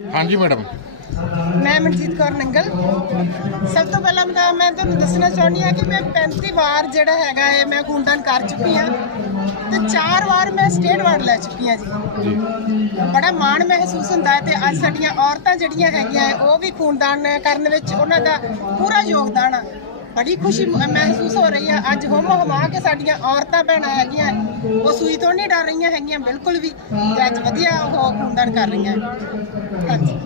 ਹਾਂਜੀ ਮੈਡਮ। ਮੈਂ ਮਨਜੀਤ ਕੌਰ ਨੰਗਲ। ਸਭ ਤੋਂ ਪਹਿਲਾਂ ਤਾਂ ਮੈਂ ਤੁਹਾਨੂੰ ਦੱਸਣਾ ਚਾਹੁੰਦੀ ਹਾਂ ਕਿ ਮੈਂ 35 ਵਾਰ ਜਿਹੜਾ ਹੈਗਾ ਹੈ ਮੈਂ ਖੂਨਦਾਨ ਕਰ ਚੁੱਕੀ ਹਾਂ ਤੇ ਚਾਰ ਵਾਰ ਮੈਂ ਸਟੇਟ ਵਾਰਡ ਲੈ ਚੁੱਕੀ ਹਾਂ ਜੀ। ਬੜਾ ਮਾਣ ਮਹਿਸੂਸ ਹੁੰਦਾ ਹੈ ਤੇ ਅੱਜ ਸਾਡੀਆਂ ਔਰਤਾਂ ਜਿਹੜੀਆਂ ਹੈਗੀਆਂ ਉਹ ਵੀ ਖੂਨਦਾਨ ਕਰਨ ਵਿੱਚ ਉਹਨਾਂ ਦਾ ਪੂਰਾ ਯੋਗਦਾਨ ਆ। ਬੜੀ ਖੁਸ਼ੀ ਮ- ਮਹਿਸੂਸ ਹੋ ਰਹੀ ਹੈ ਅੱਜ ਹੋਮੋ ਹਮਾ ਕੇ ਸਾਡੀਆਂ ਔਰਤਾਂ ਭੈਣਾਂ ਹੈਗੀਆਂ। ਉਹ ਸੂਈ ਤੋਂ ਨਹੀਂ ਡਰ ਰਹੀਆਂ ਹੈਗੀਆਂ, ਬਿਲਕੁਲ ਵੀ। ਤੇ ਅੱਜ ਵਧੀਆ ਉਹ ਖੂਨਦਾਨ ਕਰ ਰਹੀਆਂ। ਹਾਂਜੀ।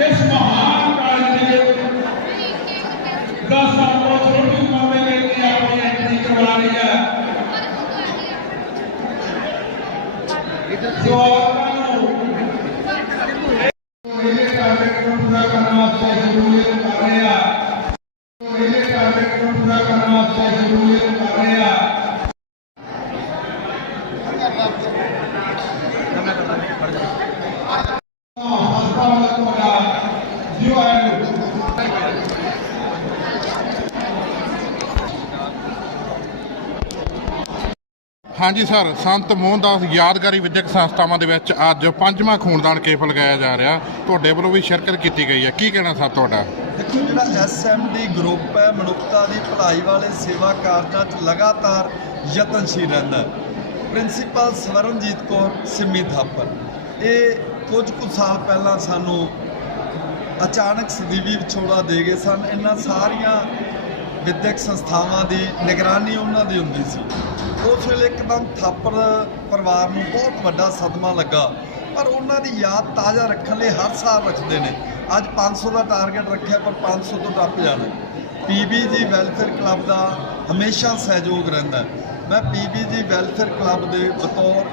ਇਸ ਮਹਾਨ ਕਾਰਜ ਦੇ ਦਸ ਸਾਲ ਤੋਂ ਛੋਟੀ ਉਮਰ ਦੇ ਵਿੱਚ ਹੀ ਆਪਣੀ ਐਂਟਰੀ ਕਰਵਾ ਰਹੀ ਹੈ ਸੋ ਆਪਾਂ ਨੂੰ ਇਹਦੇ ਕਾਰਜਕ੍ਰਮ ਨੂੰ ਪੂਰਾ ਕਰਨ ਵਾਸਤੇ ਜ਼ਰੂਰੀ ਕਰ ਰਹੇ ਆ ਇਹਦੇ ਕਾਰਜਕ੍ਰਮ ਨੂੰ ਪੂਰਾ ਕਰਨ ਵਾਸਤੇ ਜ਼ਰੂਰੀ ਕਰ ਰਹੇ ਆ ਹਸਪਤਾਲ ਦਾ ਤੁਹਾਡਾ ਜਿਉ ਹੈ ਹਾਂਜੀ ਸਰ, ਸੰਤ ਮੋਹਨਦਾਸ ਯਾਦਗਾਰੀ ਵਿਦਿਅਕ ਸੰਸਥਾਵਾਂ ਦੇ ਵਿੱਚ ਅੱਜ ਪੰਜਵਾਂ ਖੂਨਦਾਨ ਕੈਂਪ ਲਗਾਇਆ ਜਾ ਰਿਹਾ। ਤੁਹਾਡੇ ਵੱਲੋਂ ਵੀ ਸ਼ਿਰਕਤ ਕੀਤੀ ਗਈ ਹੈ। ਕੀ ਕਹਿਣਾ ਸਰ ਤੁਹਾਡਾ? ਦੇਖੋ, ਜਿਹੜਾ ਐਸਐਮਡੀ ਗਰੁੱਪ ਹੈ, ਮਨੁੱਖਤਾ ਦੀ ਭਲਾਈ ਵਾਲੇ ਸੇਵਾ ਕਾਰਜਾਂ 'ਚ ਲਗਾਤਾਰ ਯਤਨਸ਼ੀਲ ਰਹਿੰਦਾ ਪ੍ਰਿੰਸੀਪਲ ਸਵਰਨਜੀਤ ਕੌਰ, ਸਿੰਮੀ ਥਾਪਰ। ਇਹ ਕੁਝ ਕੁ ਸਾਲ ਪਹਿਲਾਂ ਸਾਨੂੰ ਅਚਾਨਕ ਸਦੀਵੀ ਵਿਛੋੜਾ ਦੇ ਗਏ ਸਨ। ਇਹਨਾਂ ਸਾਰੀਆਂ ਵਿਦਿਅਕ ਸੰਸਥਾਵਾਂ ਦੀ ਨਿਗਰਾਨੀ ਉਹਨਾਂ ਦੀ ਹੁੰਦੀ ਸੀ। ਉਸ ਵੇਲੇ ਇੱਕਦਮ ਥਾਪਰ ਪਰਿਵਾਰ ਨੂੰ ਬਹੁਤ ਵੱਡਾ ਸਦਮਾ ਲੱਗਾ। ਪਰ ਉਹਨਾਂ ਦੀ ਯਾਦ ਤਾਜ਼ਾ ਰੱਖਣ ਲਈ ਹਰ ਸਾਲ ਰੱਖਦੇ ਨੇ। ਅੱਜ 500 ਦਾ ਟਾਰਗੇਟ ਰੱਖਿਆ ਪਰ 500 ਤੋਂ ਟੱਪ ਜਾਣਾ ਪੀਬੀਜੀ ਵੈਲਫੇਅਰ ਕਲੱਬ ਦਾ ਹਮੇਸ਼ਾ ਸਹਿਯੋਗ ਰਹਿੰਦਾ ਹੈ। ਮੈਂ ਪੀਬੀਜੀ ਵੈਲਫੇਅਰ ਕਲੱਬ ਦੇ ਬਤੌਰ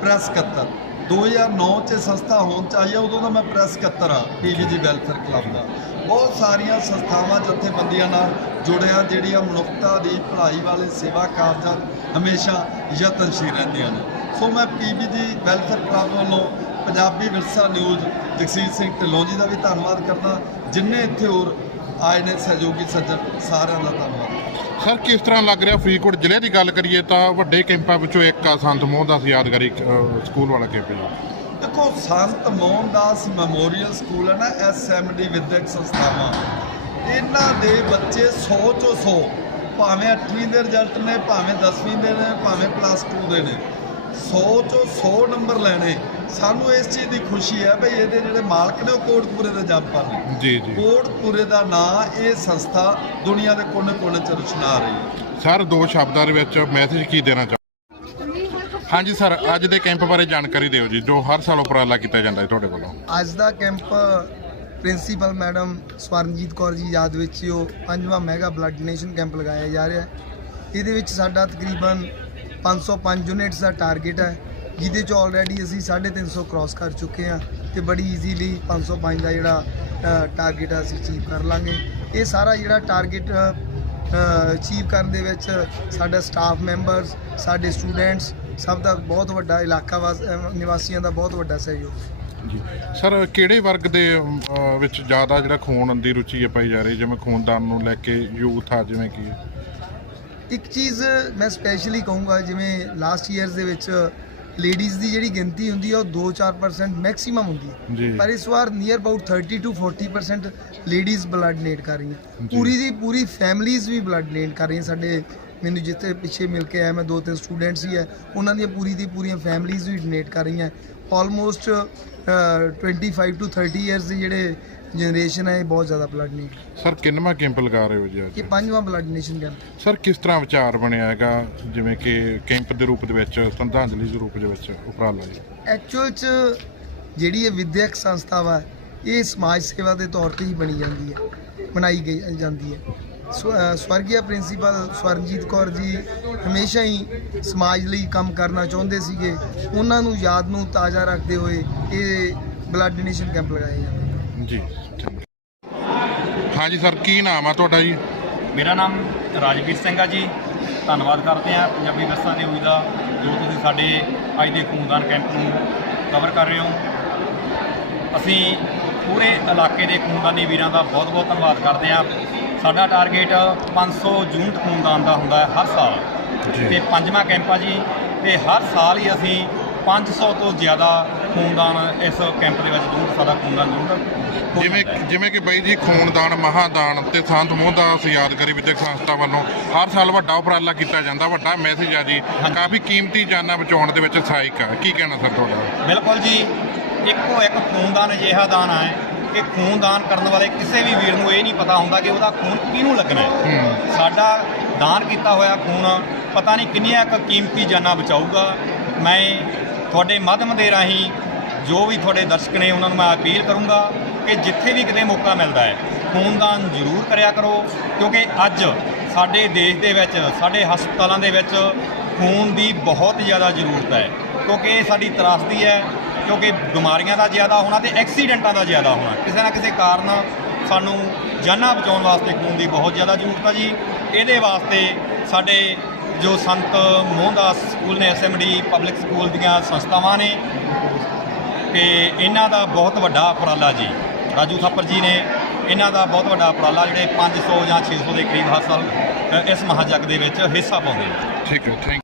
ਪ੍ਰੈਸ ਸਕੱਤਰ। 2009 ਚ ਸੰਸਥਾ ਹੋਣ ਚ ਆਈ ਹੈ, ਉਦੋਂ ਦਾ ਮੈਂ ਪ੍ਰੈਸ ਸਕੱਤਰ ਆ ਪੀਵੀਜੀ ਵੈਲਫੇਅਰ ਕਲੱਬ ਦਾ। ਬਹੁਤ ਸਾਰੀਆਂ ਸੰਸਥਾਵਾਂ ਜਥੇਬੰਦੀਆਂ ਨਾਲ ਜੁੜਿਆ, ਜਿਹੜੀਆਂ ਮਨੁੱਖਤਾ ਦੀ ਭਲਾਈ ਵਾਲੇ ਸੇਵਾ ਕਾਰਜਾਂ ਹਮੇਸ਼ਾ ਯਤਨਸ਼ੀਲ ਰਹਿੰਦੀਆਂ ਨੇ। ਸੋ ਮੈਂ ਪੀਵੀਜੀ ਵੈਲਫੇਅਰ ਕਲੱਬ ਵੱਲੋਂ ਪੰਜਾਬੀ ਵਿਰਸਾ ਨਿਊਜ਼, ਜਗਸੀਰ ਸਿੰਘ ਢਿੱਲੋਂ ਜੀ ਦਾ ਵੀ ਧੰਨਵਾਦ ਕਰਦਾ, ਜਿੰਨੇ ਇੱਥੇ ਹੋਰ ਆਏ ਨੇ ਸਹਿਯੋਗੀ ਸੱਜਣ, ਸਾਰਿਆਂ ਦਾ ਧੰਨਵਾਦ। ਸਰ, ਕਿਸ ਤਰ੍ਹਾਂ ਲੱਗ ਰਿਹਾ ਫਰੀਦਕੋਟ ਜ਼ਿਲ੍ਹੇ ਦੀ ਗੱਲ ਕਰੀਏ ਤਾਂ ਵੱਡੇ ਕੈਂਪਾਂ ਵਿੱਚੋਂ ਇੱਕ ਆ, ਸੰਤ ਮੋਹਨਦਾਸ ਯਾਦਗਾਰੀ ਸਕੂਲ ਵਾਲਾ ਕੈਂਪ ਜੀ। ਦੇਖੋ ਸੰਤ ਮੋਹਨਦਾਸ ਮੈਮੋਰੀਅਲ ਸਕੂਲ ਹੈ ਨਾ ਐਸਐਮਡੀ ਵਿਦਿਅਕ ਸੰਸਥਾਵਾਂ। ਇਹਨਾਂ ਦੇ ਬੱਚੇ 100 ਚੋਂ 100 ਭਾਵੇਂ 8ਵੀਂ ਦੇ ਰਿਜ਼ਲਟ ਨੇ ਭਾਵੇਂ 10ਵੀਂ ਦੇ ਨੇ ਭਾਵੇਂ ਪਲੱਸ 2 ਦੇ ਨੇ 100 ਚੋਂ 100 ਨੰਬਰ ਲੈਣੇ। ਸਾਨੂੰ ਇਸ ਚੀਜ਼ ਦੀ ਖੁਸ਼ੀ ਹੈ ਭਈ ਇਹਦੇ ਜਿਹੜੇ ਮਾਲਕ ਨੇ ਉਹ ਕੋਟਪੂਰੇ ਦੇ ਜੰਪਰ ਨੇ ਜੀ ਜੀ। ਕੋਟਪੂਰੇ ਦਾ ਨਾਂ ਇਹ ਸੰਸਥਾ ਦੁਨੀਆ ਦੇ ਕੋਨੇ-ਕੋਨੇ ਚ ਰੁਸ਼ਨਾ ਰਹੀ ਹੈ। ਸਰ ਦੋ ਸ਼ਬਦਾਂ ਦੇ ਵਿੱਚ ਮੈਸੇਜ ਕੀ ਦੇਣਾ ਚਾਹੋ ਹਾਂਜੀ ਸਰ, ਅੱਜ ਦੇ ਕੈਂਪ ਬਾਰੇ ਜਾਣਕਾਰੀ ਦਿਓ ਜੀ, ਜੋ ਹਰ ਸਾਲ ਉਪਰਾਲਾ ਕੀਤਾ ਜਾਂਦਾ ਹੈ ਤੁਹਾਡੇ ਵੱਲੋਂ। ਅੱਜ ਦਾ camp principal madam Swaranjeet Kaur ji ਯਾਦ ਵਿੱਚ ਉਹ ਪੰਜਵਾਂ ਮੈਗਾ ਬਲੱਡ ਡੋਨੇਸ਼ਨ ਕੈਂਪ ਲਗਾਇਆ ਜਾ ਰਿਹਾ ਹੈ। ਇਹਦੇ ਵਿੱਚ ਸਾਡਾ ਤਕਰੀਬਨ 505 ਯੂਨਿਟਸ ਦਾ ਟਾਰਗੇਟ ਹੈ, ਜਿਹਦੇ ਚ ਆਲਰੇਡੀ ਅਸੀਂ 350 ਕ੍ਰਾਸ ਕਰ ਚੁੱਕੇ ਹਾਂ ਤੇ ਬੜੀ ਈਜ਼ੀਲੀ 505 ਦਾ ਜਿਹੜਾ ਟਾਰਗੇਟ ਆ ਅਸੀਂ ਅਚੀਵ ਕਰ ਲਾਂਗੇ। ਇਹ ਸਾਰਾ ਜਿਹੜਾ ਟਾਰਗੇਟ ਅਚੀਵ ਕਰਨ ਦੇ ਵਿੱਚ ਸਾਡਾ ਸਟਾਫ ਮੈਂਬਰਸ ਸਾਡੇ ਸਟੂਡੈਂਟਸ ਸਭ ਦਾ ਬਹੁਤ ਵੱਡਾ ਇਲਾਕਾ ਵਾਸ- ਅਹ ਨਿਵਾਸੀਆਂ ਦਾ ਬਹੁਤ ਵੱਡਾ ਸਹਿਯੋਗ। ਹੈ ਜੀ। ਸਰ ਕਿਹੜੇ ਵਰਗ ਦੇ ਅਮ, ਵਿੱਚ ਜ਼ਿਆਦਾ ਜਿਹੜਾ ਖੂਨ ਦੀ ਰੁਚੀ ਹੈ ਪਾਈ ਜਾ ਰਹੀ ਜਿਵੇਂ ਖੂਨਦਾਨ ਨੂੰ ਲੈ ਕੇ ਯੂਥ ਆ ਜਿਵੇਂ ਕਿ? ਇੱਕ ਚੀਜ਼ ਮੈਂ ਸਪੈਸ਼ਲੀ ਕਹੂੰਗਾ ਜਿਵੇਂ ਲਾਸਟ ਈਅਰਸ ਦੇ ਵਿੱਚ ਲੇਡੀਜ਼ ਦੀ ਜਿਹੜੀ ਗਿਣਤੀ ਹੁੰਦੀ ਹੈ ਉਹ 2-4% ਮੈਕਸਿਮਮ ਹੁੰਦੀ ਜੀ। ਹੈ ਪਰ ਇਸ ਵਾਰ near about 30 to 40% ladies blood donate ਕਰ ਰਹੀਆਂ। ਜੀ। ਪੂਰੀ ਦੀ ਪੂਰੀ ਫੈਮਲੀਜ਼ ਵੀ ਬਲੱਡ ਡੋਨੇਟ ਕਰ ਰਹੀਆਂ ਸਾਡੇ ਮੈਨੂੰ ਜਿੱਥੇ ਪਿੱਛੇ ਮਿਲ ਕੇ ਆਇਆ ਮੈਂ ਦੋ ਤਿੰਨ ਸਟੂਡੈਂਟਸ ਹੀ ਹੈ ਉਹਨਾਂ ਦੀਆਂ ਪੂਰੀ ਦੀ ਪੂਰੀਆਂ ਫੈਮਲੀਜ਼ ਵੀ ਡੋਨੇਟ ਕਰ ਰਹੀਆਂ। ਆਲਮੋਸਟ 25 ਟੂ 30 ਇਅਰਸ ਦੀ ਜਿਹੜੇ ਜਨਰੇਸ਼ਨ ਹੈ ਇਹ ਬਹੁਤ ਜ਼ਿਆਦਾ ਬਲੱਡ ਨੀਡ ਸਰ ਕਿੰਨਵਾਂ ਕੈਂਪ ਲਗਾ ਰਹੇ ਹੋ ਜੀ ਅੱਜ? ਇਹ ਪੰਜਵਾਂ ਬਲੱਡ ਡੋਨੇਸ਼ਨ ਕੈਂਪ ਸਰ ਕਿਸ ਤਰ੍ਹਾਂ ਵਿਚਾਰ ਬਣਿਆ ਹੈਗਾ? ਜਿਵੇਂ ਕਿ ਕੈਂਪ ਦੇ ਰੂਪ ਦੇ ਵਿੱਚ ਸ਼ਰਧਾਂਜਲੀ ਦੇ ਰੂਪ ਦੇ ਵਿੱਚ ਉਪਰਾਲਾ ਜੀ। ਐਕਚੁਅਲ ਚ ਜਿਹੜੀ ਇਹ ਵਿਦਿਅਕ ਸੰਸਥਾ ਵਾ ਇਹ ਸਮਾਜ ਸੇਵਾ ਦੇ ਤੌਰ ਤੇ ਹੀ ਬਣੀ ਜਾਂਦੀ ਹੈ ਬਣਾਈ ਗਈ ਜਾਂਦੀ ਹੈ। ਸਵ- ਅਹ ਸਵਰਗੀय ਪ੍ਰਿੰਸੀਪਲ ਸਵਰਨਜੀਤ ਕੌਰ ਜੀ ਹਮੇਸ਼ਾ ਹੀ ਸਮਾਜ ਲਈ ਕੰਮ ਕਰਨਾ ਚਾਹੁੰਦੇ ਸੀਗੇ। ਉਹਨਾਂ ਨੂੰ ਯਾਦ ਨੂੰ ਤਾਜ਼ਾ ਰੱਖਦੇ ਹੋਏ ਇਹ ਬਲੱਡ ਡੋਨੇਸ਼ਨ ਕੈਂਪ ਲਗਾਏ ਜਾਂਦੇ ਜੀ। ਹਾਂਜੀ ਸਰ ਕੀ ਨਾਮ ਆ ਤੁਹਾਡਾ ਜੀ? ਮੇਰਾ ਨਾਮ ਰਾਜਵੀਰ ਸਿੰਘ ਆ ਜੀ। ਧੰਨਵਾਦ ਕਰਦੇ ਹਾਂ ਪੰਜਾਬੀ ਵਿਰਸਾ ਨਿਊਜ਼ ਦਾ ਜੋ ਤੁਸੀਂ ਸਾਡੇ ਅੱਜ ਦੇ ਖੂਨਦਾਨ ਕੈਂਪ ਨੂੰ ਕਵਰ ਕਰ ਰਹੇ ਹੋ। ਅਸੀਂ ਪੂਰੇ ਇਲਾਕੇ ਦੇ ਖੂਨਦਾਨੀ ਵੀਰਾਂ ਦਾ ਬਹੁਤ-ਬਹੁਤ ਧੰਨਵਾਦ ਕਰਦੇ ਹਾਂ। ਸਾਡਾ ਟਾਰਗੇਟ 500 ਯੂਨਿਟ ਖੂਨਦਾਨ ਦਾ ਹੁੰਦਾ ਹੈ ਹਰ ਸਾਲ। ਤੇ ਪੰਜਵਾਂ ਕੈਂਪ ਆ ਜੀ ਤੇ ਹਰ ਸਾਲ ਹੀ ਅਸੀਂ 500 ਤੋਂ ਜ਼ਿਆਦਾ ਖੂਨਦਾਨ ਇਸ ਕੈਂਪ ਦੇ ਵਿੱਚ ਯੂਨਿਟ ਸਾਡਾ ਖੂਨਦਾਨ ਹੋ ਜਿਵੇਂ। ਜਿਵੇਂ ਕਿ ਬਾਈ ਜੀ ਖੂਨਦਾਨ ਮਹਾਦਾਨ ਤੇ ਸੰਤ ਮੋਹਨਦਾਸ ਯਾਦਗਾਰੀ ਵਿਦਿਅਕ ਸੰਸਥਾ ਵੱਲੋਂ ਹਰ ਸਾਲ ਵੱਡਾ ਉਪਰਾਲਾ ਕੀਤਾ ਜਾਂਦਾ ਵੱਡਾ ਮੈਸੇਜ ਆ ਜੀ। ਕਾਫੀ ਕੀਮਤੀ ਜਾਨਾਂ ਬਚਾਉਣ ਦੇ ਵਿੱਚ ਸਹਾਇਕ ਆ। ਕੀ ਕਹਿਣਾ ਸਰ ਤੁਹਾਡਾ? ਬਿਲਕੁਲ ਜੀ ਇੱਕੋ ਇੱਕ ਖੂਨਦਾਨ ਅਜਿਹਾ ਦਾਨ ਹੈ ਕਿ ਖੂਨਦਾਨ ਕਰਨ ਵਾਲੇ ਕਿਸੇ ਵੀ ਵੀਰ ਨੂੰ ਇਹ ਨਹੀਂ ਪਤਾ ਹੁੰਦਾ ਕਿ ਉਹਦਾ ਖੂਨ ਕਿਹਨੂੰ ਲੱਗਣਾ ਹੈ। ਸਾਡਾ ਦਾਨ ਕੀਤਾ ਹੋਇਆ ਖੂਨ ਪਤਾ ਨਹੀਂ ਕਿੰਨੀਆਂ ਕੁ ਕੀਮਤੀ ਜਾਨਾਂ ਬਚਾਊਗਾ। ਮੈਂ ਤੁਹਾਡੇ ਮਾਧਿਅਮ ਦੇ ਰਾਹੀਂ ਜੋ ਵੀ ਤੁਹਾਡੇ ਦਰਸ਼ਕ ਨੇ ਉਹਨਾਂ ਨੂੰ ਮੈਂ ਅਪੀਲ ਕਰੂੰਗਾ ਕਿ ਜਿੱਥੇ ਵੀ ਕਿਤੇ ਮੌਕਾ ਮਿਲਦਾ ਹੈ ਖੂਨਦਾਨ ਜ਼ਰੂਰ ਕਰਿਆ ਕਰੋ। ਕਿਉਂਕਿ ਅੱਜ ਸਾਡੇ ਦੇਸ਼ ਦੇ ਵਿੱਚ ਸਾਡੇ ਹਸਪਤਾਲਾਂ ਦੇ ਵਿੱਚ ਖੂਨ ਦੀ ਬਹੁਤ ਜ਼ਿਆਦਾ ਜ਼ਰੂਰਤ ਹੈ। ਕਿਉਂਕਿ ਇਹ ਸਾਡੀ ਤਰਾਸਦੀ ਹੈ ਕਿਉਂਕਿ ਬਿਮਾਰੀਆਂ ਦਾ ਜ਼ਿਆਦਾ ਹੋਣਾ ਤੇ ਐਕਸੀਡੈਂਟਾਂ ਦਾ ਜ਼ਿਆਦਾ ਹੋਣਾ। ਕਿਸੇ ਨਾ ਕਿਸੇ ਕਾਰਨ ਸਾਨੂੰ ਜਾਨਾਂ ਬਚਾਉਣ ਵਾਸਤੇ ਖੂਨ ਦੀ ਬਹੁਤ ਜ਼ਿਆਦਾ ਜ਼ਰੂਰਤ ਆ ਜੀ। ਇਹਦੇ ਵਾਸਤੇ ਸਾਡੇ ਜੋ ਸੰਤ ਮੋਹਨਦਾਸ ਸਕੂਲ ਨੇ ਐਸਐਮਡੀ ਪਬਲਿਕ ਸਕੂਲ ਦੀਆਂ ਸੰਸਥਾਵਾਂ ਨੇ ਤੇ ਇਹਨਾਂ ਦਾ ਬਹੁਤ ਵੱਡਾ ਉਪਰਾਲਾ ਜੀ। ਰਾਜੂ ਥਾਪਰ ਜੀ ਨੇ ਇਹਨਾਂ ਦਾ ਬਹੁਤ ਵੱਡਾ ਉਪਰਾਲਾ ਜਿਹੜੇ 500 ਜਾਂ 600 ਦੇ ਕਰੀਬ ਹਰ ਸਾਲ ਇਸ ਮਹਾਜਗ ਦੇ ਵਿੱਚ ਹਿੱਸਾ ਪਾਉਂਦੇ ਨੇ। ਠੀਕ ਹੈ ਥੈਂਕ